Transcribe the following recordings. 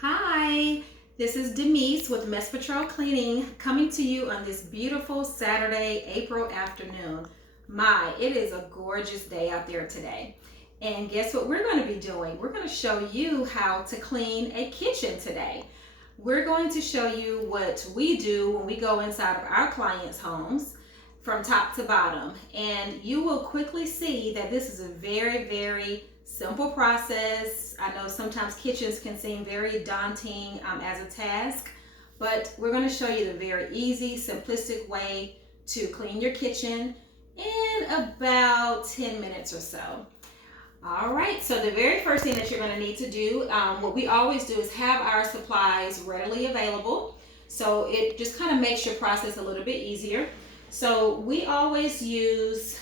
Hi, this is Denise with Mess Patrol Cleaning coming to you on this beautiful Saturday, April afternoon. It is a gorgeous day out there today. And guess what we're going to be doing? We're going to show you how to clean a kitchen today. We're going to show you what we do when we go inside of our clients' homes from top to bottom. And you will quickly see that this is a very simple process. I know sometimes kitchens can seem very daunting as a task, but we're going to show you the very easy, simplistic way to clean your kitchen in about 10 minutes or so. All right, so the very first thing that you're going to need to do, what we always do is have our supplies readily available. So it just kind of makes your process a little bit easier. So we always use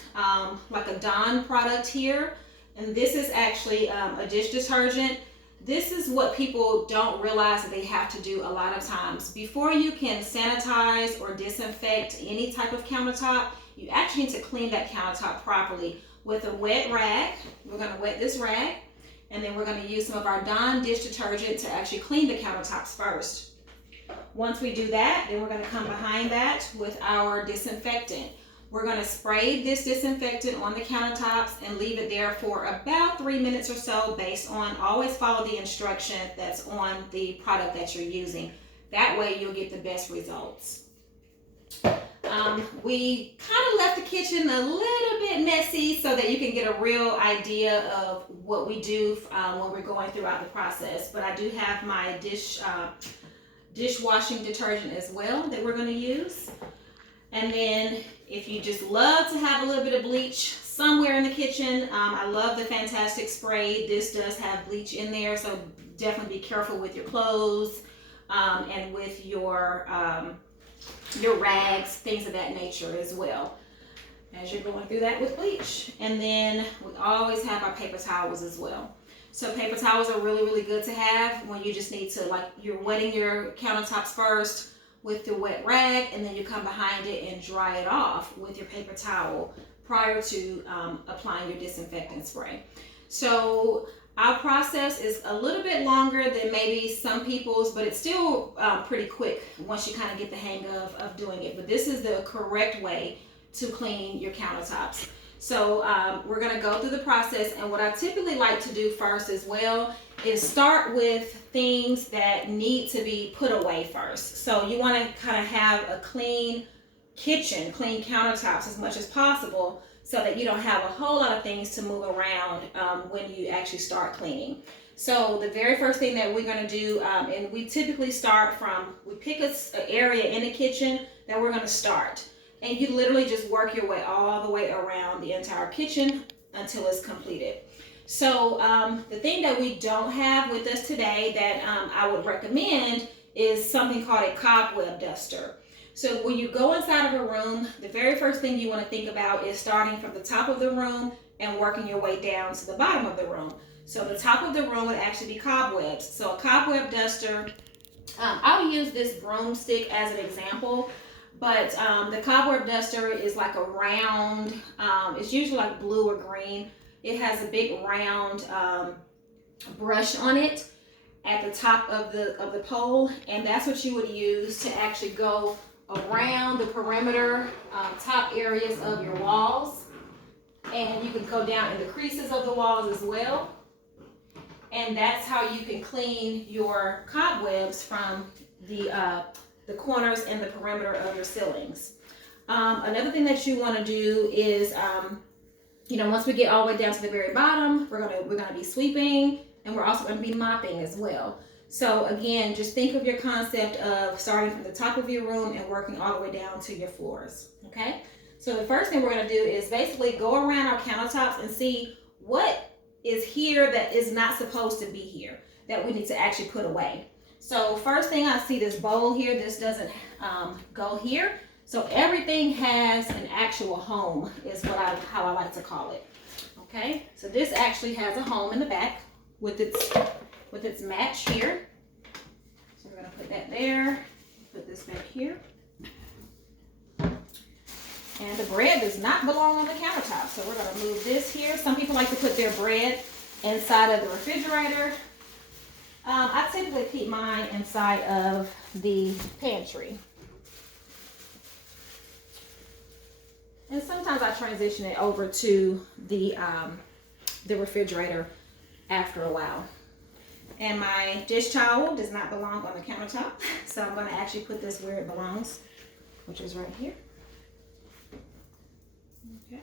like a Dawn product here. And this is actually a dish detergent. This is what people don't realize that they have to do a lot of times. Before you can sanitize or disinfect any type of countertop, you actually need to clean that countertop properly with a wet rag. We're going to wet this rag, and then we're going to use some of our Dawn dish detergent to actually clean the countertops first. Once we do that, then we're going to come behind that with our disinfectant. We're going to spray this disinfectant on the countertops and leave it there for about 3 minutes or so based on, always follow the instruction that's on the product that you're using. That way you'll get the best results. We kind of left the kitchen a little bit messy so that you can get a real idea of what we do when we're going throughout the process. But I do have my dishwashing detergent as well that we're going to use. And then if you just love to have a little bit of bleach somewhere in the kitchen, I love the Fantastic Spray. This does have bleach in there, so definitely be careful with your clothes and with your rags, things of that nature as well, as you're going through that with bleach. And then we always have our paper towels as well. So paper towels are really good to have when you just need to, like, you're wetting your countertops first with the wet rag, and then you come behind it and dry it off with your paper towel prior to applying your disinfectant spray. So our process is a little bit longer than maybe some people's, but it's still pretty quick once you kind of get the hang of doing it. But this is the correct way to clean your countertops. So we're going to go through the process, and what I typically like to do first as well is start with things that need to be put away first. So you want to kind of have a clean kitchen, clean countertops as much as possible so that you don't have a whole lot of things to move around when you actually start cleaning. So the very first thing that we're going to do, and we typically start from, we pick an area in the kitchen that we're going to start. And you literally just work your way all the way around the entire kitchen until it's completed. So the thing that we don't have with us today that I would recommend is something called a cobweb duster. So when you go inside of a room, the very first thing you want to think about is starting from the top of the room and working your way down to the bottom of the room. So the top of the room would actually be cobwebs. So a cobweb duster, I'll use this broomstick as an example. But the cobweb duster is like a round, it's usually like blue or green. It has a big round brush on it at the top of the pole, and that's what you would use to actually go around the perimeter top areas of your walls. And you can go down in the creases of the walls as well. And that's how you can clean your cobwebs from the corners and the perimeter of your ceilings. Another thing that you want to do is, once we get all the way down to the very bottom, we're gonna be sweeping, and we're also going to be mopping as well. So again, just think of your concept of starting from the top of your room and working all the way down to your floors. Okay. So the first thing we're going to do is basically go around our countertops and see what is here that is not supposed to be here, that we need to actually put away. So first thing, I see this bowl here. This doesn't go here. So everything has an actual home is how I like to call it. Okay, so this actually has a home in the back with its match here. So we're gonna put that there. Put this back here. And the bread does not belong on the countertop, so we're gonna move this here. Some people like to put their bread inside of the refrigerator. I typically keep mine inside of the pantry. And sometimes I transition it over to the refrigerator after a while. And my dish towel does not belong on the countertop, so I'm going to actually put this where it belongs, which is right here. Okay.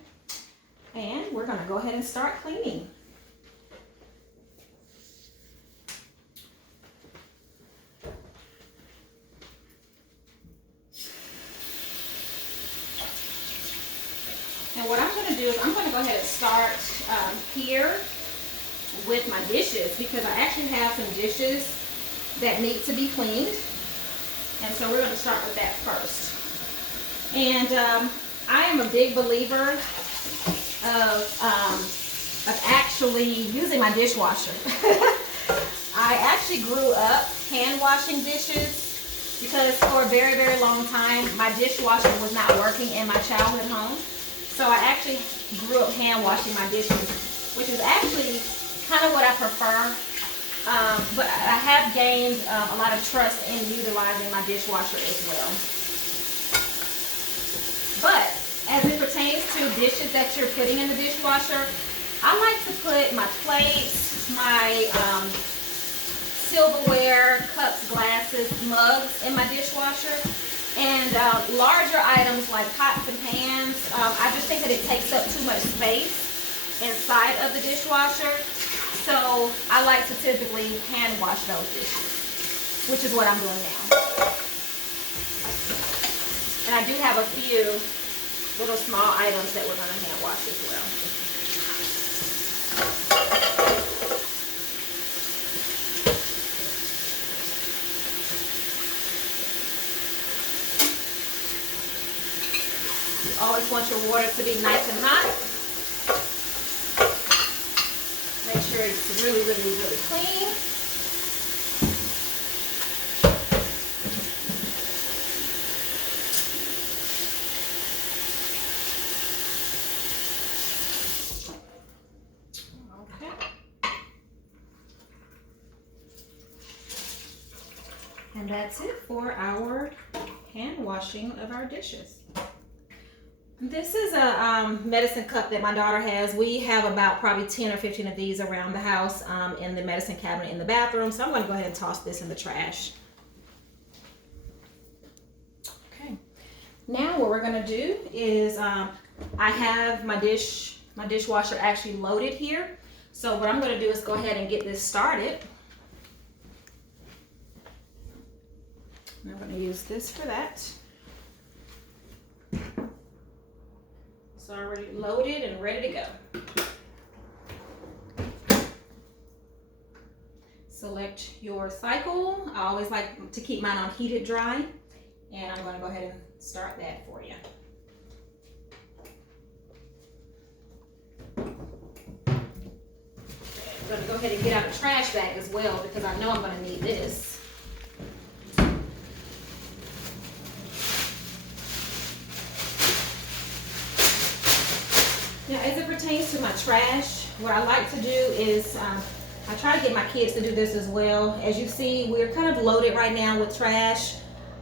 And we're going to go ahead and start cleaning. And what I'm going to do is I'm going to go ahead and start here with my dishes, because I actually have some dishes that need to be cleaned. And so we're going to start with that first. And I am a big believer of actually using my dishwasher. I actually grew up hand washing dishes because for a very, very long time my dishwasher was not working in my childhood home. So I actually grew up hand washing my dishes, which is actually kind of what I prefer. But I have gained a lot of trust in utilizing my dishwasher as well. But as it pertains to dishes that you're putting in the dishwasher, I like to put my plates, my silverware, cups, glasses, mugs in my dishwasher. And larger items like pots and pans, I just think that it takes up too much space inside of the dishwasher. So I like to typically hand wash those dishes, which is what I'm doing now. And I do have a few little small items that we're going to hand wash as well. You always want your water to be nice and hot. Make sure it's really, really, really clean. And that's it for our hand washing of our dishes. This is a medicine cup that my daughter has. We have about probably 10 or 15 of these around the house in the medicine cabinet in the bathroom. So I'm going to go ahead and toss this in the trash. Okay. Now what we're going to do is I have my dishwasher actually loaded here. So what I'm going to do is go ahead and get this started. I'm going to use this for that. It's already loaded and ready to go. Select your cycle. I always like to keep mine on heated dry, and I'm going to go ahead and start that for you. I'm going to go ahead and get out a trash bag as well because I know I'm going to need this. Now, as it pertains to my trash, what I like to do is I try to get my kids to do this as well. As you see, we're kind of loaded right now with trash.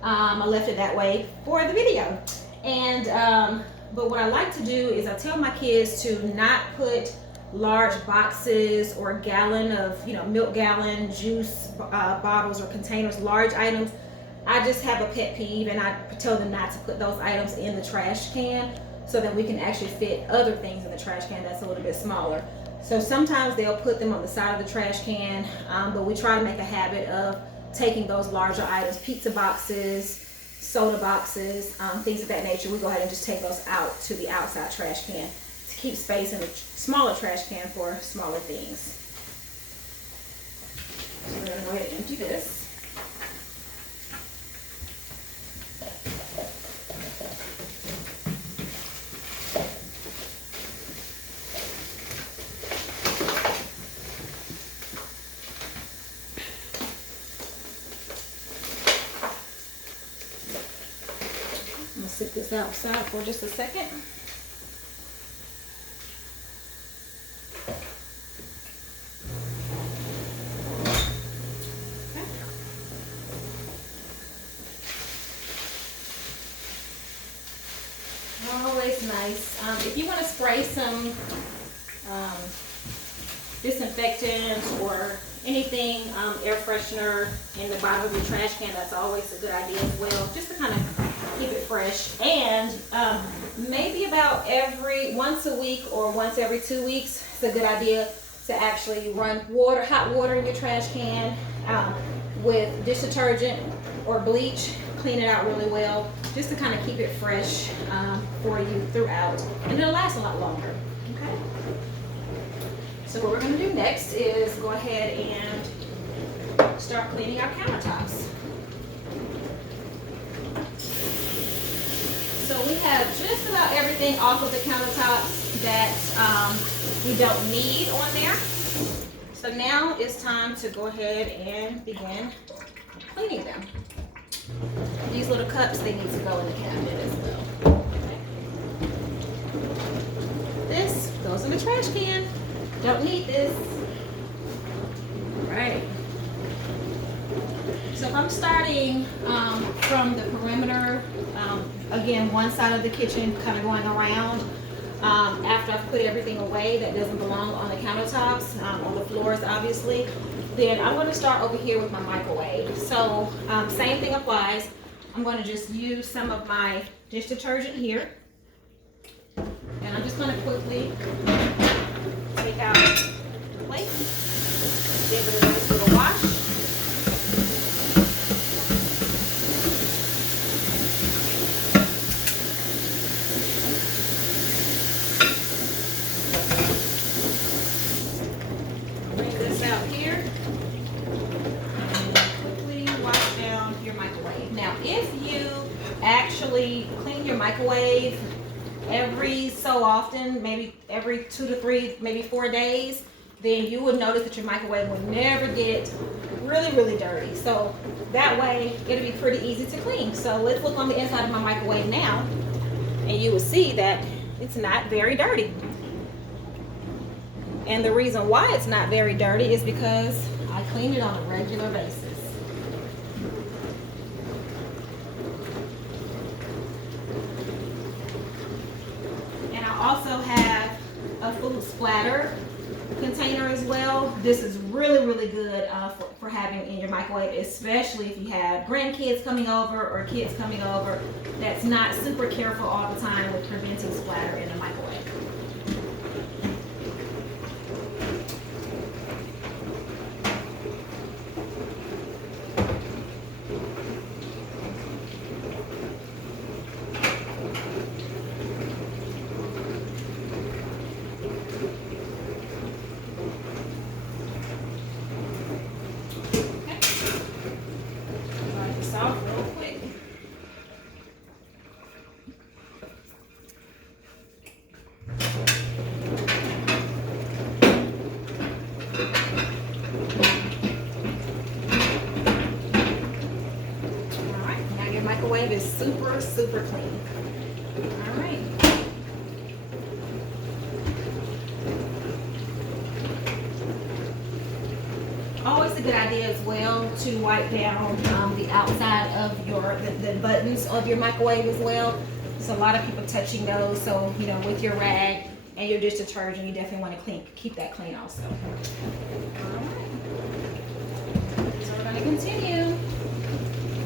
I left it that way for the video. And but what I like to do is I tell my kids to not put large boxes or a gallon of, milk gallon, juice bottles or containers, large items. I just have a pet peeve, and I tell them not to put those items in the trash can, so that we can actually fit other things in the trash can that's a little bit smaller. So sometimes they'll put them on the side of the trash can, but we try to make a habit of taking those larger items, pizza boxes, soda boxes, things of that nature. We go ahead and just take those out to the outside trash can to keep space in the smaller trash can for smaller things. So we're gonna go ahead and empty this. Sit this outside for just a second. Okay. nice. If you want to spray some disinfectant or anything, air freshener in the bottom of your trash can, that's always a good idea as well, just to kind of keep it fresh. And maybe about once a week or once every 2 weeks, it's a good idea to actually run hot water in your trash can with dish detergent or bleach. Clean it out really well, just to kind of keep it fresh for you throughout, and it'll last a lot longer. Okay. So what we're going to do next is go ahead and start cleaning our countertops. So we have just about everything off of the countertops that we don't need on there. So now it's time to go ahead and begin cleaning them. These little cups, they need to go in the cabinet as well. Okay. This goes in the trash can. Don't need this. All right. So if I'm starting from the perimeter, again, one side of the kitchen, kind of going around, after I've put everything away that doesn't belong on the countertops, on the floors, obviously, then I'm going to start over here with my microwave. So same thing applies. I'm going to just use some of my dish detergent here, and I'm just going to quickly take out the plate, give it a nice little wash. Bring this out here and quickly wash down your microwave. Now, if you actually clean your microwave every so often, maybe every 2 to 3, maybe 4 days, then you would notice that your microwave will never get really, really dirty. So that way, it'll be pretty easy to clean. So let's look on the inside of my microwave now, and you will see that it's not very dirty. And the reason why it's not very dirty is because I clean it on a regular basis. And I also have a food splatter container as well. This is really, really good for having in your microwave, especially if you have grandkids coming over or kids coming over that's not super careful all the time with preventing splatter in the microwave. Real quick. Alright, now your microwave is super, super clean. Alright. Always a good idea as well to wipe down the outside of the buttons of your microwave as well. So a lot of people touching those, so you know, with your rag and your dish detergent, you definitely want to keep that clean also. Alright. So we're going to continue.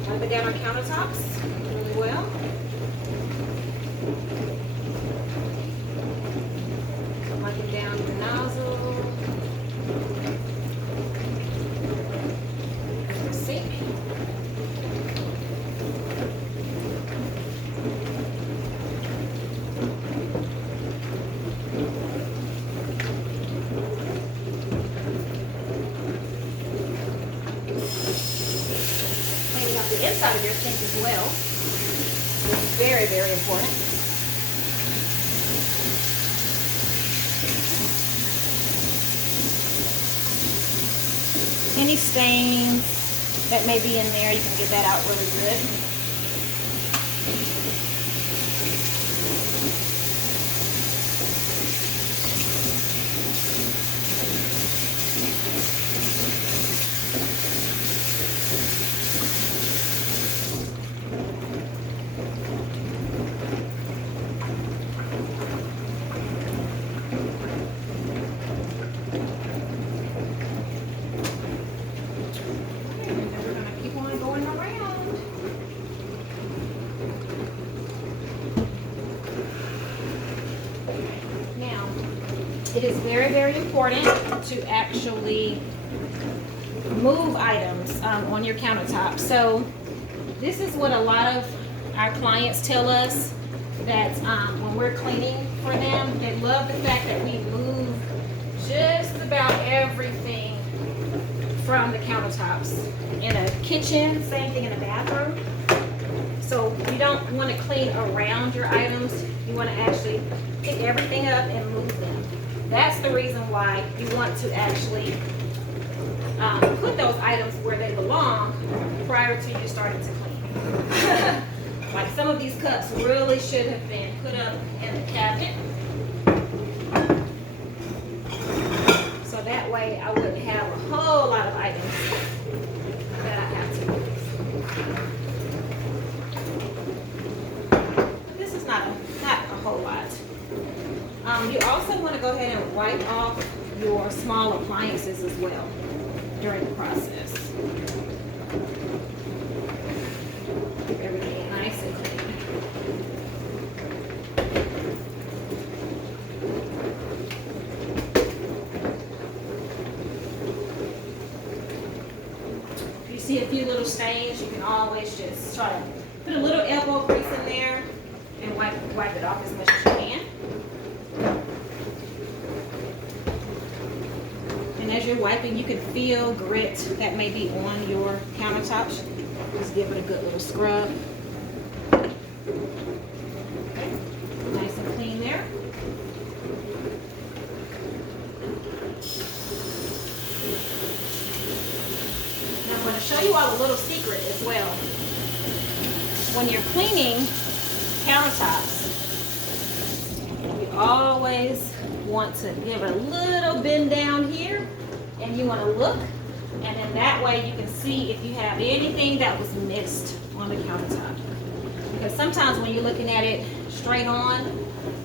Wipe down our countertops really well. So wiping down your nozzle. The inside of your sink as well. It's very, very important. Any stains that may be in there, you can get that out really good. it is very, very important to actually move items on your countertop. So this is what a lot of our clients tell us, that when we're cleaning for them, they love the fact that we move just about everything from the countertops. In a kitchen, same thing in a bathroom. So you don't want to clean around your items. You want to actually pick everything up and move them. That's the reason why you want to actually put those items where they belong prior to you starting to clean. Like some of these cups really should have been put up in the cabinet. So that way I wouldn't have a whole lot of items that I have to move. This is not a whole lot. You also want to go ahead and wipe off your small appliances as well during the process. Keep everything nice and clean. If you see a few little stains, you can always just try to put a little elbow grease in there and wipe it off as much as you can. And as you're wiping, you can feel grit that may be on your countertops. Just give it a good little scrub. Okay. Nice and clean there. Now I'm going to show you all a little secret as well. When you're cleaning countertops, you always want to give it a little bend down here, and you want to look, and then that way you can see if you have anything that was missed on the countertop. Because sometimes when you're looking at it straight on,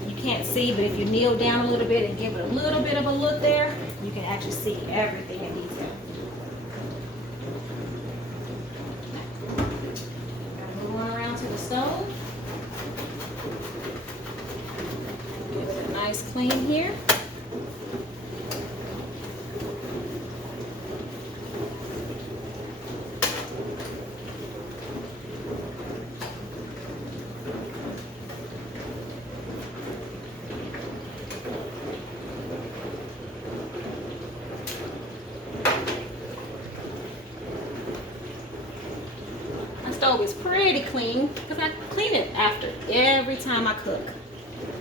you can't see, but if you kneel down a little bit and give it a little bit of a look there, you can actually see everything in detail. Move on around to the stove. Give it a nice clean here. Stove is pretty clean because I clean it after every time I cook.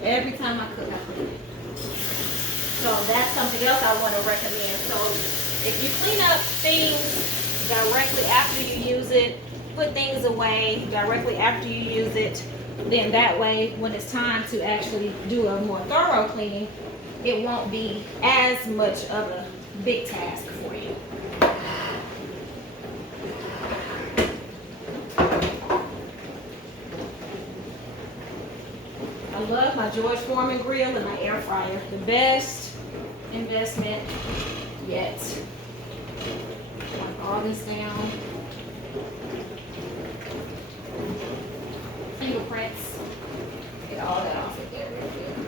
Every time I cook, I clean it. So that's something else I want to recommend. So if you clean up things directly after you use it, put things away directly after you use it, then that way when it's time to actually do a more thorough cleaning, it won't be as much of a big task for you. I love my George Foreman grill and my air fryer. The best investment yet. Wipe all this down. Fingerprints. Get all that off of there real good.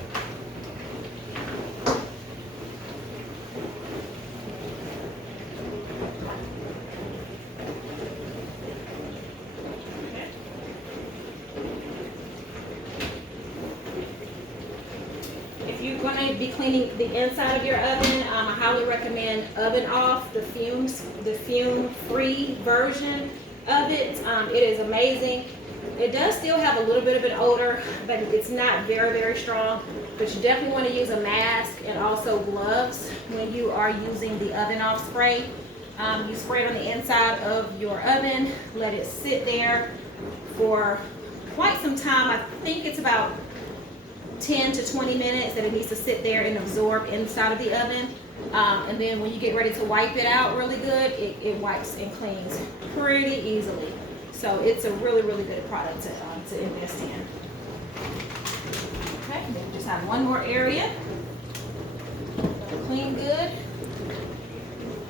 If you're going to be cleaning the inside of your oven, I highly recommend Oven Off, the fume-free version of it. It is amazing. It does still have a little bit of an odor, but it's not very, very strong. But you definitely want to use a mask and also gloves when you are using the Oven Off spray. You spray it on the inside of your oven, let it sit there for quite some time. I think it's about 10 to 20 minutes that it needs to sit there and absorb inside of the oven. And then when you get ready to wipe it out really good, it wipes and cleans pretty easily. So it's a really, really good product to invest in. Okay, then we just have one more area. Clean good.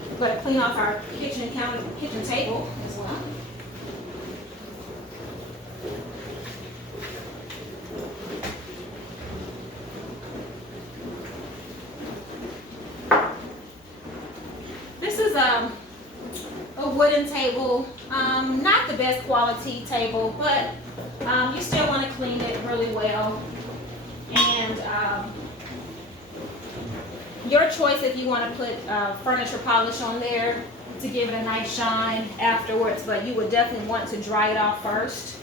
We've got to clean off our kitchen table as well. wooden table, not the best quality table, but you still want to clean it really well. And your choice if you want to put furniture polish on there to give it a nice shine afterwards, but you would definitely want to dry it off first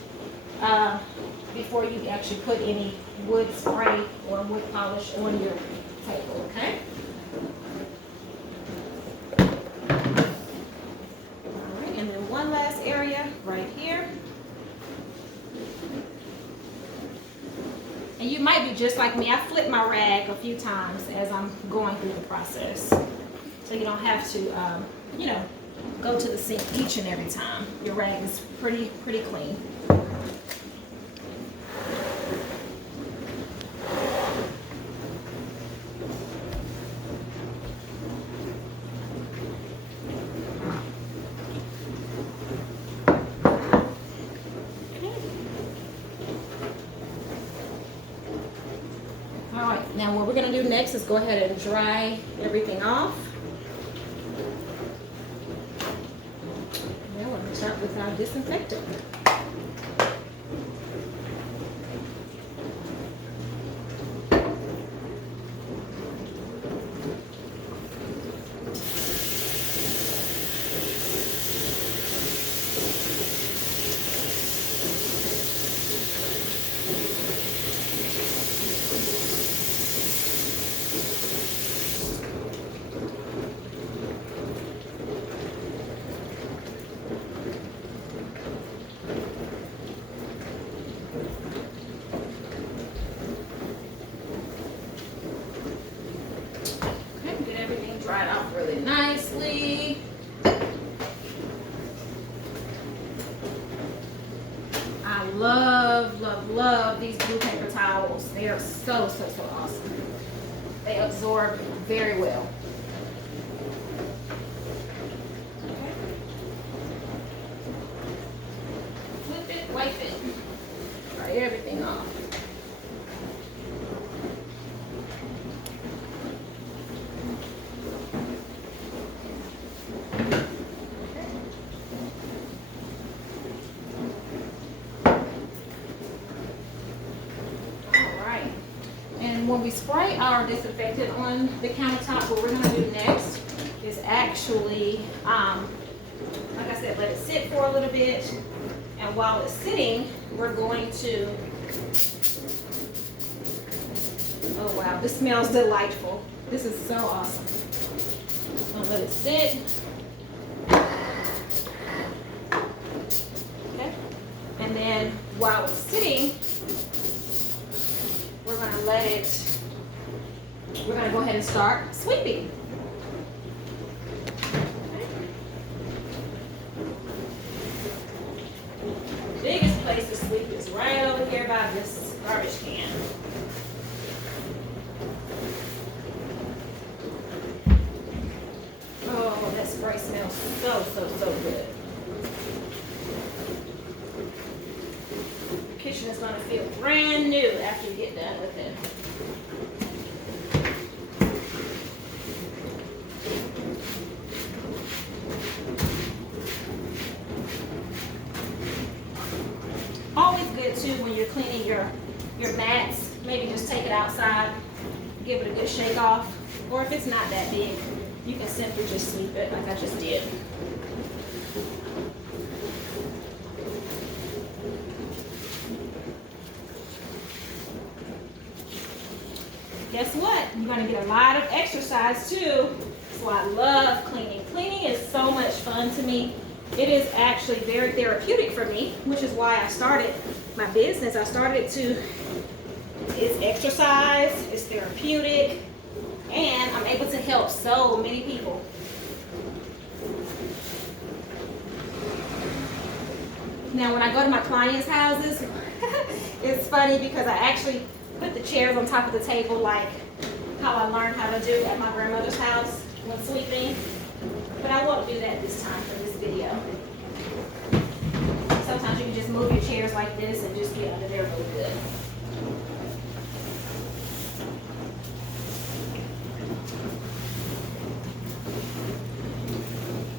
before you actually put any wood spray or wood polish on your table, okay? All right, and then one last area right here. And you might be just like me. I flip my rag a few times as I'm going through the process. So you don't have to, you know, go to the sink each and every time. Your rag is pretty clean. All right, now what we're gonna do next is go ahead and dry everything off. Now we're gonna start with our disinfectant. Dry it off really nicely. I love these blue paper towels. They are so awesome. They absorb very well. Okay. Flip it, wipe it, dry everything off. When we spray our disinfectant on the countertop, what we're going to do next is actually, like I said, let it sit for a little bit. And while it's sitting, we're going to, oh wow, this smells delightful. This is so awesome. I'm going to let it sit. Okay. And then while it's sitting, we're going to go ahead and start sweeping. Okay. The biggest place to sweep is right over here by this garbage can. Oh, that spray smells so good. The kitchen is going to feel brand new after you get done with it. Always good too when you're cleaning your mats, maybe just take it outside, give it a good shake off, or if it's not that big, you can simply just sweep it like I just did. Guess what? You're going to get a lot of exercise too. So I love cleaning. Cleaning is so much fun to me. It is actually very therapeutic for me, which is why I started my business. I started it to, it's exercise, it's therapeutic, and I'm able to help so many people. Now when I go to my clients' houses, it's funny because I actually put the chairs on top of the table like how I learned how to do at my grandmother's house when sweeping. But I won't do that this time for this video. Sometimes you can just move your chairs like this and just get under there really good.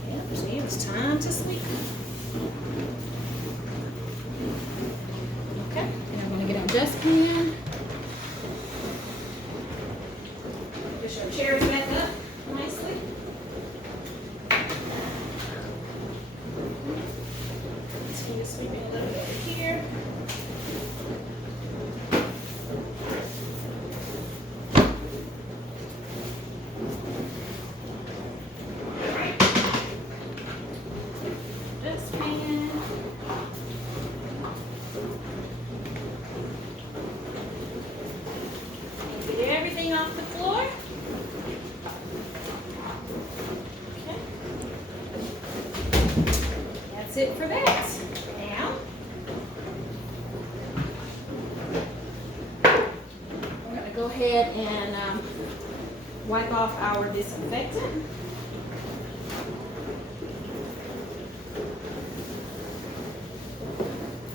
Yep, see, it's time to this week. Okay, and I'm going to get our dustpan. Push our chairs back up nicely. Continue sweeping a little bit over here. Off the floor. Okay. That's it for that. Now, we're going to go ahead and wipe off our disinfectant.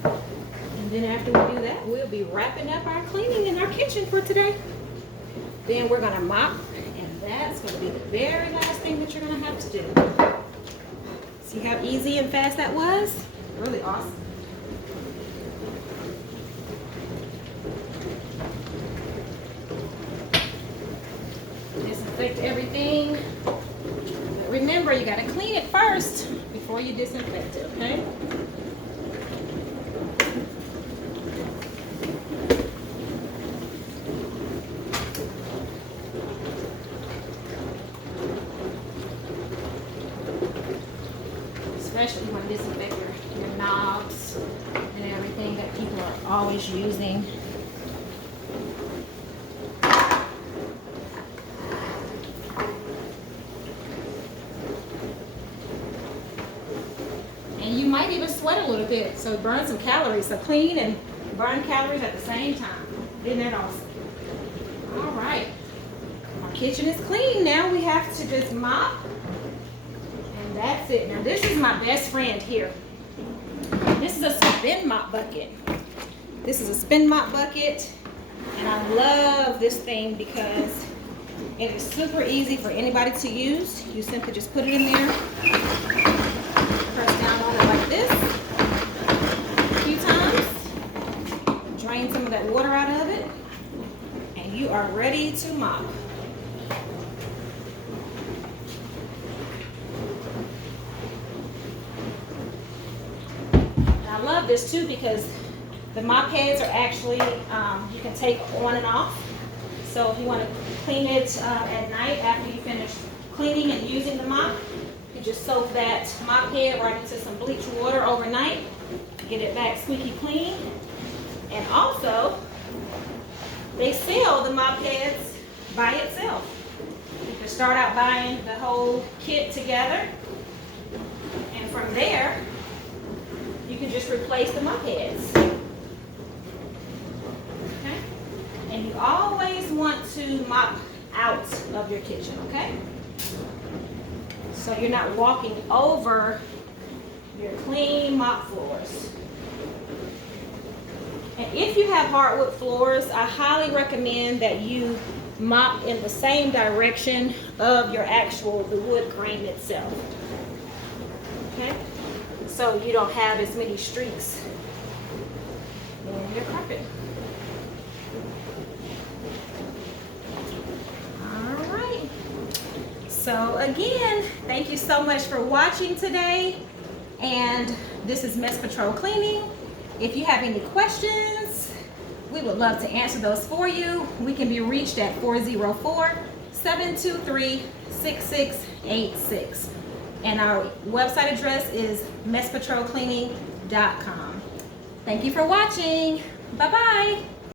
And then after we do that, we'll be wrapping up our cleaning in our kitchen for today. Then we're gonna mop, and that's gonna be the very last thing that you're gonna have to do. See how easy and fast that was? Really awesome. Disinfect everything. But remember, you gotta clean it first before you disinfect it, okay? Especially when disinfect your knobs and everything that people are always using. And you might even sweat a little bit, so burn some calories. So clean and burn calories at the same time. Isn't that awesome? All right. Our kitchen is clean now. We have to just mop. That's it. Now this is my best friend here. This is a spin mop bucket. This is a spin mop bucket, and I love this thing because it is super easy for anybody to use. You simply just put it in there, press down on it like this a few times, drain some of that water out of it, and you are ready to mop. I love this too because the mop heads are actually, you can take on and off. So if you want to clean it at night after you finish cleaning and using the mop, you just soak that mop head right into some bleach water overnight, get it back squeaky clean. And also, they sell the mop heads by itself. You can start out buying the whole kit together, and from there, you can just replace the mop heads. Okay? And you always want to mop out of your kitchen, okay? So you're not walking over your clean mop floors. And if you have hardwood floors, I highly recommend that you mop in the same direction of your the wood grain itself. Okay? So you don't have as many streaks in your carpet. All right. So again, thank you so much for watching today. And this is Mess Patrol Cleaning. If you have any questions, we would love to answer those for you. We can be reached at 404-723-6686. And our website address is messpatrolcleaning.com. Thank you for watching. Bye-bye.